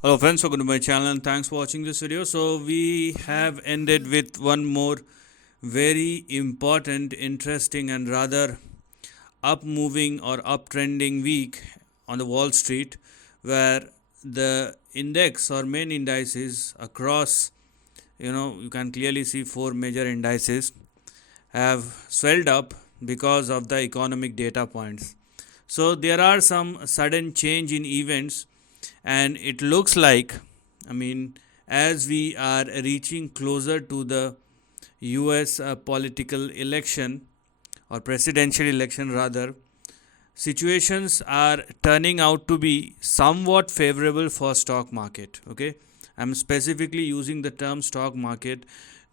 Hello friends, welcome to my channel and thanks for watching this video. So we have ended with one more very important, interesting and rather up moving or uptrending week on the Wall Street, where the index or main indices across, you can clearly see four major indices have swelled up because of the economic data points. So there are some sudden change in events, and it looks like, I mean, as we are reaching closer to the US political election or presidential election rather, situations are turning out to be somewhat favorable for stock market. Okay, I'm specifically using the term stock market.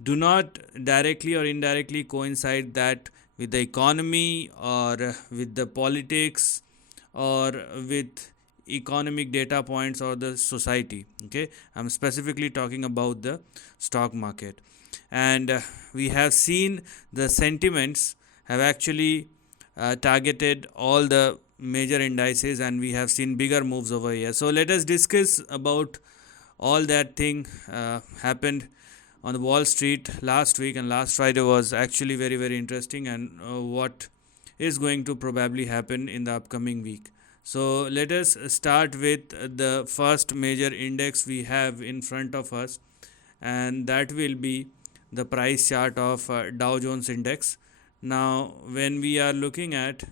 Do not directly or indirectly coincide that with the economy or with the politics or with economic data points or the society. Okay, I'm specifically talking about the stock market. And we have seen the sentiments have actually targeted all the major indices, and we have seen bigger moves over here. So let us discuss about all that thing happened on the Wall Street last week, and last Friday was actually very interesting, and what is going to probably happen in the upcoming week. So let us start with the first major index we have in front of us, and that will be the price chart of Dow Jones index. Now when we are looking at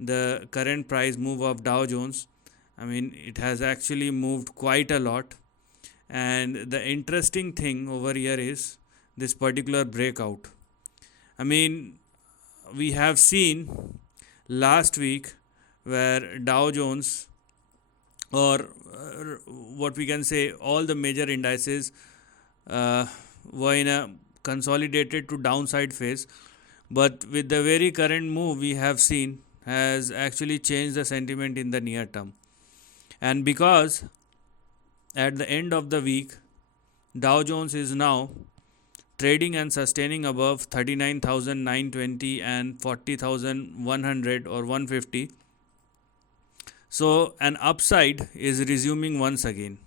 the current price move of Dow Jones, I mean, it has actually moved quite a lot, and the interesting thing over here is this particular breakout. I mean, we have seen last week where Dow Jones, or what we can say, all the major indices uh, were in a consolidated to downside phase, but with the very current move we have seen has actually changed the sentiment in the near term. And because at the end of the week Dow Jones is now trading and sustaining above 39,920 and 40,100 or 150, so an upside is resuming once again,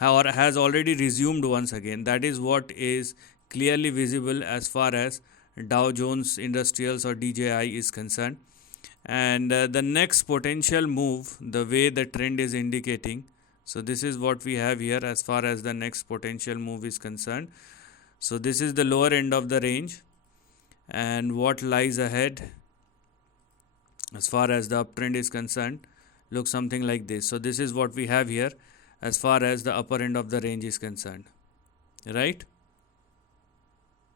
or has already resumed once again. That is what is clearly visible as far as Dow Jones Industrials or DJI is concerned. And the next potential move, the way the trend is indicating, so this is what we have here as far as the next potential move is concerned. So this is the lower end of the range, and what lies ahead as far as the uptrend is concerned looks something like this. So this is what we have here as far as the upper end of the range is concerned, right?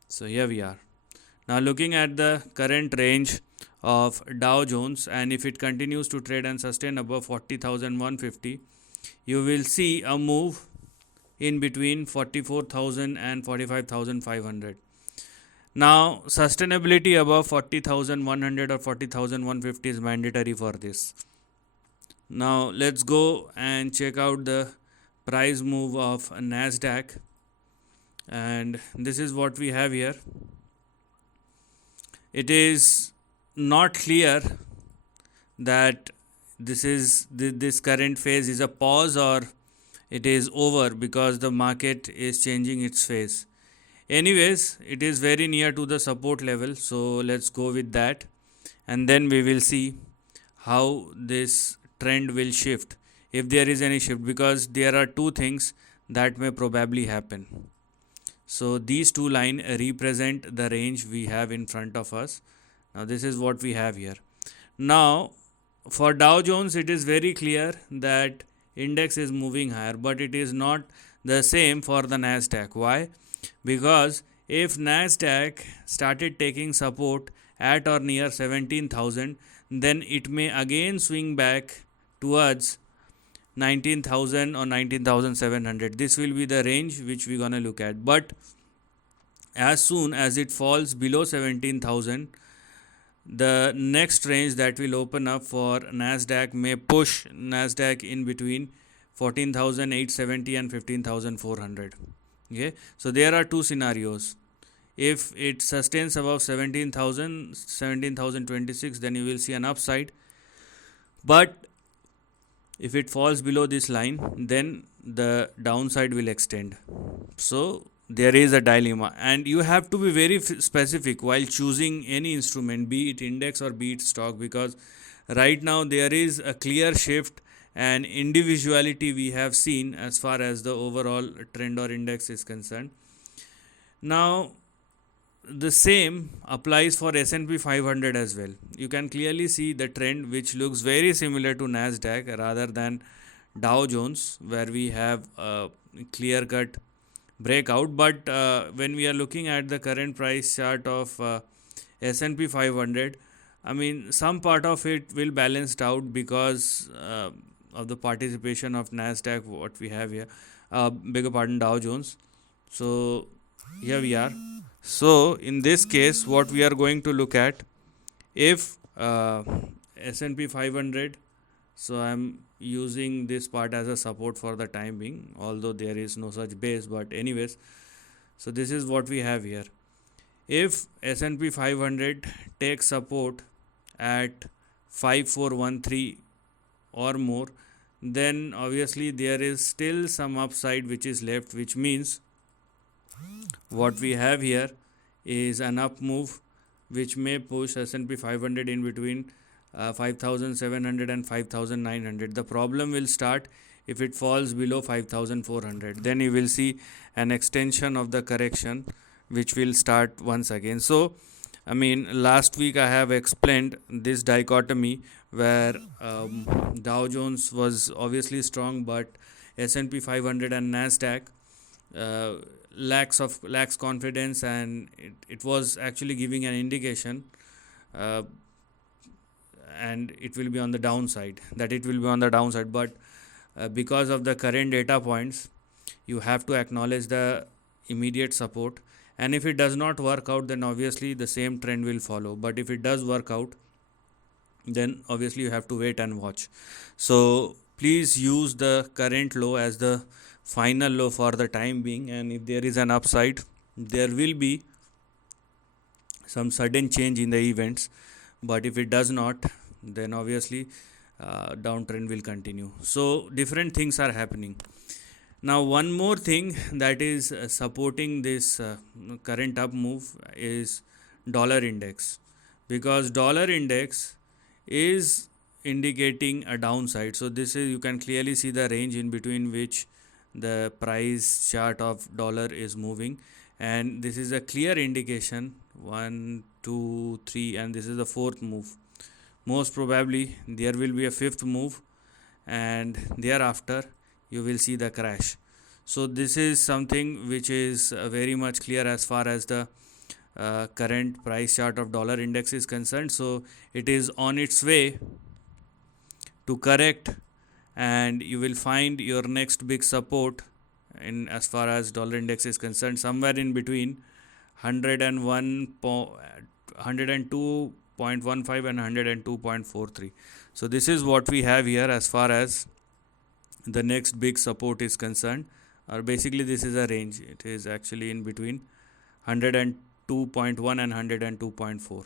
So here we are now looking at the current range of Dow Jones, and if it continues to trade and sustain above 40,150, you will see a move in between 44,000 and 45,500. Now sustainability above 40,100 or 40,150 is mandatory for this. Now let's go and check out the price move of NASDAQ, and this is what we have here. It is not clear that this current phase is a pause or it is over, because the market is changing its phase. Anyways, it is very near to the support level, so let's go with that, and then we will see how this trend will shift, if there is any shift, because there are two things that may probably happen. So these two lines represent the range we have in front of us. Now this is what we have here. Now for Dow Jones, it is very clear that index is moving higher, but it is not the same for the NASDAQ. Why? Because if NASDAQ started taking support at or near 17,000, then it may again swing back towards 19,000 or 19,700. This will be the range which we're gonna look at. But as soon as it falls below 17,000, the next range that will open up for NASDAQ may push NASDAQ in between 14,870 and 15,400. Okay, so there are two scenarios. If it sustains above 17,000, 17,026, then you will see an upside. But If it falls below this line, then the downside will extend. So there is a dilemma, and you have to be very specific while choosing any instrument, be it index or be it stock, because right now there is a clear shift and individuality we have seen as far as the overall trend or index is concerned. Now the same applies for S&P 500 as well. You can clearly see the trend which looks very similar to NASDAQ rather than Dow Jones, where we have a clear cut breakout. But when we are looking at the current price chart of S&P 500, I mean, some part of it will balanced out because of the participation of NASDAQ, what we have here, bigger pardon, Dow Jones. So here we are. So in this case, what we are going to look at, if S&P 500, so I am using this part as a support for the time being, although there is no such base, but anyways, so this is what we have here. If S&P 500 takes support at 5413 or more, then obviously there is still some upside which is left, which means what we have here is an up move which may push S&P 500 in between 5700 and 5900. The problem will start if it falls below 5400. Then you will see an extension of the correction which will start once again. So I mean, last week I have explained this dichotomy where Dow Jones was obviously strong, but S&P 500 and NASDAQ lacks confidence, and it was actually giving an indication and it will be on the downside, but because of the current data points, you have to acknowledge the immediate support, and if it does not work out, then obviously the same trend will follow. But if it does work out, then obviously you have to wait and watch. So please use the current low as the final low for the time being, and if there is an upside, there will be some sudden change in the events, but if it does not, then obviously downtrend will continue. So different things are happening. Now one more thing that is supporting this current up move is dollar index, because dollar index is indicating a downside. So this is, you can clearly see the range in between which the price chart of dollar is moving, and this is a clear indication 1 2 3, and this is the fourth move. Most probably there will be a fifth move, and thereafter you will see the crash. So this is something which is very much clear as far as the current price chart of dollar index is concerned. So it is on its way to correct, and you will find your next big support in as far as dollar index is concerned, somewhere in between 102.15 and 102.43. so this is what we have here as far as the next big support is concerned, or basically this is a range. It is actually in between 102.1 and 102.4,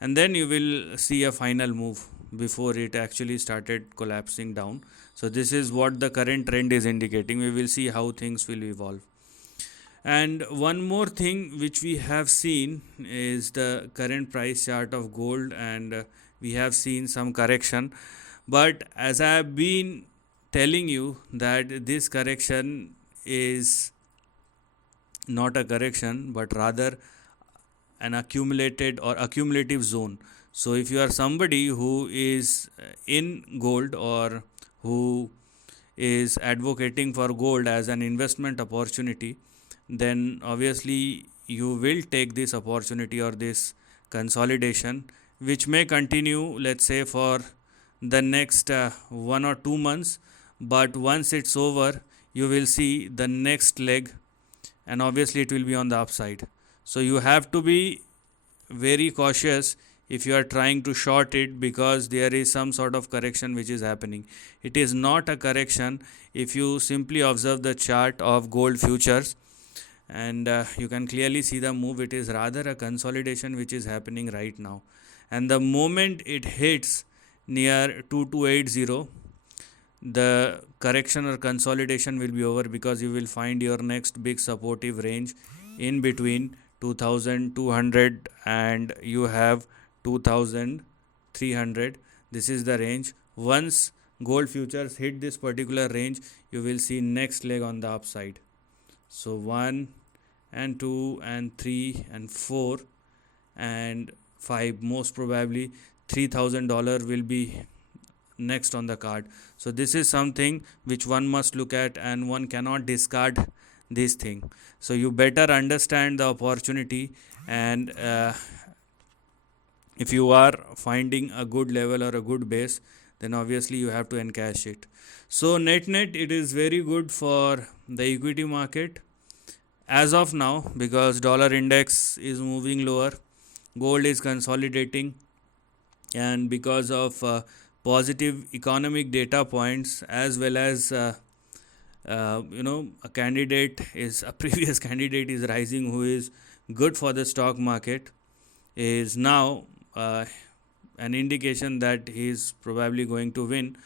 and then you will see a final move before it actually started collapsing down. So this is what the current trend is indicating. We will see how things will evolve. And one more thing which we have seen is the current price chart of gold, and we have seen some correction, but as I have been telling you that this correction is not a correction but rather an accumulated or accumulative zone. So if you are somebody who is in gold or who is advocating for gold as an investment opportunity, then obviously you will take this opportunity or this consolidation, which may continue, let's say, for the next 1 or 2 months, but once it's over, you will see the next leg, and obviously it will be on the upside. So you have to be very cautious if you are trying to short it, because there is some sort of correction which is happening. It is not a correction if you simply observe the chart of gold futures, and you can clearly see the move. It is rather a consolidation which is happening right now, and the moment it hits near 2280, the correction or consolidation will be over, because you will find your next big supportive range in between 2200 and you have 2300. This is the range. Once gold futures hit this particular range, you will see next leg on the upside. So 1 and 2 and 3 and 4 and 5, most probably $3000 will be next on the card. So this is something which one must look at, and one cannot discard this thing. So you better understand the opportunity, and if you are finding a good level or a good base, then obviously you have to encash it. So net it is very good for the equity market as of now, because dollar index is moving lower, gold is consolidating, and because of positive economic data points, as well as a previous candidate is rising who is good for the stock market, is now an indication that he is probably going to win.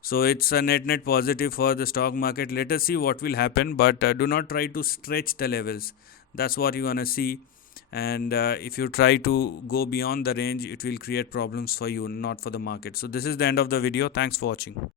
So it's a net positive for the stock market. Let us see what will happen, but do not try to stretch the levels. That's what you're gonna see. And if you try to go beyond the range, it will create problems for you, not for the market. So this is the end of the video. Thanks for watching.